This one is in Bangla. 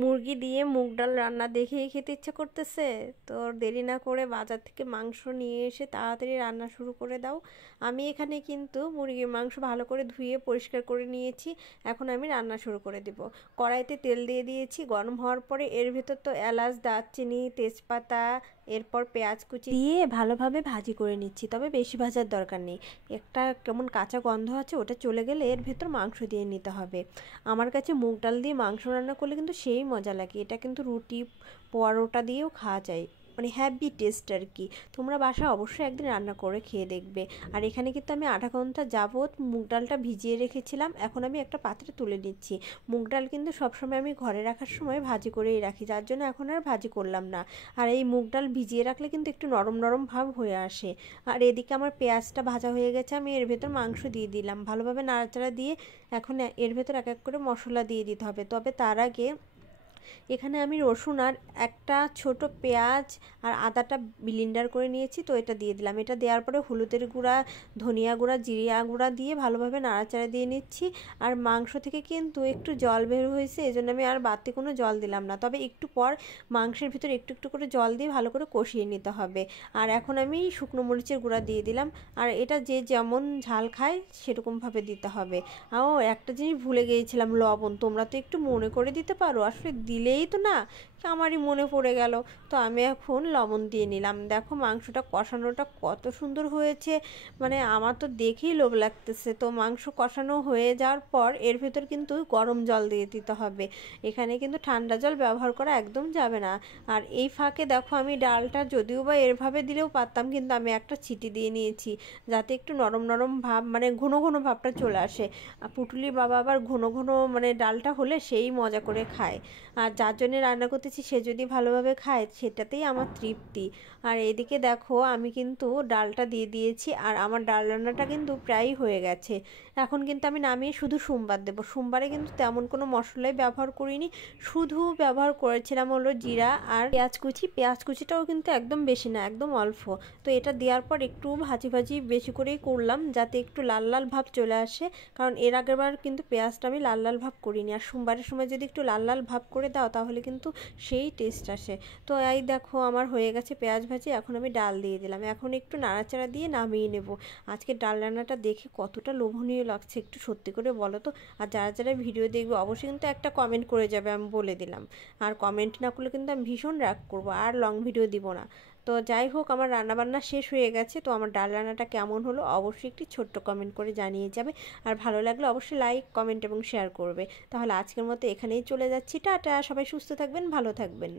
মুরগি দিয়ে মুগ ডাল রান্না দেখেই খেতে ইচ্ছে করতেছে। তো দেরি না করে বাজার থেকে মাংস নিয়ে এসে তাড়াতাড়ি রান্না শুরু করে দাও। আমি এখানে কিন্তু মুরগির মাংস ভালো করে ধুয়ে পরিষ্কার করে নিয়েছি। এখন আমি রান্না শুরু করে দেব। কড়াইতে তেল দিয়ে দিয়েছি, গরম হওয়ার পরে এর ভেতর তো এলাচ, দারচিনি, তেজপাতা, এরপর পেঁয়াজ কুচি দিয়ে ভালোভাবে ভাজি করে নিচ্ছি। তবে বেশি ভাজার দরকার নেই, একটা কেমন কাঁচা গন্ধ আছে ওটা চলে গেলে এর ভেতর মাংস দিয়ে নিতে হবে। আমার কাছে মুগ ডাল দিয়ে মাংস রান্না করলে কিন্তু সেই মজা লাগে। এটা কিন্তু রুটি, পরোটা দিয়েও খাওয়া যায়, মানে হ্যাভি টেস্ট আর কি। তোমরা বাসায় অবশ্যই একদিন রান্না করে খেয়ে দেখবে। আর এখানে কিন্তু আমি আধা ঘন্টা যাবত মুগ ডালটা ভিজিয়ে রেখেছিলাম। এখন আমি একটা পাত্রে তুলে নিচ্ছি। মুগ ডাল কিন্তু সবসময় আমি ঘরে রাখার সময় ভাজি করেই রাখি, যার জন্য এখন আর ভাজি করলাম না। আর এই মুগ ডাল ভিজিয়ে রাখলে কিন্তু একটু নরম নরম ভাব হয়ে আসে। আর এদিকে আমার পেঁয়াজটা ভাজা হয়ে গেছে, আমি এর ভেতর মাংস দিয়ে দিলাম। ভালোভাবে নাড়াচাড়া দিয়ে এখন এর ভেতর এক এক করে মশলা দিয়ে দিতে হবে। তবে তার আগে এখানে আমি রসুন আর একটা ছোট পেঁয়াজ আর আদাটা ব্লেন্ডার করে নিয়েছি, তো এটা দিয়ে দিলাম। এটা দেওয়ার পরে হলুদের গুঁড়া, ধনিয়া গুঁড়া, জিরা গুঁড়া দিয়ে ভালোভাবে নাড়াচাড়া দিয়ে নিচ্ছি। আর মাংস থেকে কিন্তু একটু জল বের হয়েছে, এজন্য আমি আর বাড়তি কোনো জল দিলাম না। তবে একটু পর মাংসের ভিতরে একটু একটু করে জল দিয়ে ভালো করে কষিয়ে নিতে হবে। আর এখন আমি শুকনো মরিচের গুঁড়া দিয়ে দিলাম। আর এটা যে যেমন ঝাল খায় সেরকমভাবে দিতে হবে। ও একটা জিনিস ভুলে গিয়েছিলাম, লবণ। তোমরা তো একটু মনে করে দিতে পারো, আসলে দিলেই তো না, আমারই মনে পড়ে গেল। তো আমি এখন লবণ দিয়ে নিলাম। দেখো মাংসটা কষানোটা কত সুন্দর হয়েছে, মানে আমার তো দেখেই লোভ লাগতেছে। তো মাংস কষানো হয়ে যাওয়ার পর এর ভেতর কিন্তু গরম জল দিয়ে দিতে হবে। এখানে কিন্তু ঠান্ডা জল ব্যবহার করা একদম যাবে না। আর এই ফাঁকে দেখো আমি ডালটা যদিও বা এরভাবে দিলেও পারতাম, কিন্তু আমি একটা ছিটি দিয়ে নিয়েছি যাতে একটু নরম নরম ভাব, মানে ঘন ঘন ভাবটা চলে আসে। পুটুলির বাবা আবার ঘন ঘন মানে ডালটা হলে সেই মজা করে খায়। আর যার জন্যে রান্না করতেছি সে যদি ভালোভাবে খায় সেটাতেই আমার তৃপ্তি। আর এদিকে দেখো আমি কিন্তু ডালটা দিয়ে দিয়েছি, আর আমার ডাল রান্নাটা কিন্তু প্রায়ই হয়ে গেছে। এখন কিন্তু আমি নামিয়ে শুধু সোমবার দেবো। সোমবারে কিন্তু তেমন কোনো মশলাই ব্যবহার করিনি, শুধু ব্যবহার করেছিলাম হলো জিরা আর পেঁয়াজ কুচি। পেঁয়াজ কুচিটাও কিন্তু একদম বেশি না, একদম অল্প। তো এটা দেওয়ার পর একটু ভাজি ভাজি বেশি করেই করলাম যাতে একটু লাল লাল ভাব চলে আসে, কারণ এর আগেরবার কিন্তু পেঁয়াজটা আমি লাল লাল ভাব করিনি। আর সোমবারের সময় যদি একটু লাল লাল ভাব করে দাও তাহলে কিন্তু সেই টেস্ট আসে। তো এই দেখো আমার হয়ে গেছে পেঁয়াজ ভাজি, এখন আমি ডাল দিয়ে দিলাম। এখন একটু নাড়াচাড়া দিয়ে নামিয়ে নেব। আজকে ডাল রান্নাটা দেখে কতটা লোভনীয় লাগছে একটু সত্যি করে বলো তো। আর যারা যারা ভিডিও দেখবে অবশ্যই কিন্তু একটা কমেন্ট করে যাবে, আমি বলে দিলাম। আর কমেন্ট না করলে কিন্তু আমি ভীষণ রাগ করবো, আর লং ভিডিও দিব না। তো যাই হোক, আমার রান্নাবান্না শেষ হয়ে গেছে। তো আমার ডাল রান্নাটা কেমন হলো অবশ্যই একটি ছোট্ট কমেন্ট করে জানিয়ে যাবে। আর ভালো লাগলে অবশ্যই লাইক, কমেন্ট এবং শেয়ার করবে। তাহলে আজকের মতো এখানেই চলে যাচ্ছি, টাটা। সবাই সুস্থ থাকবেন, ভালো থাকবেন।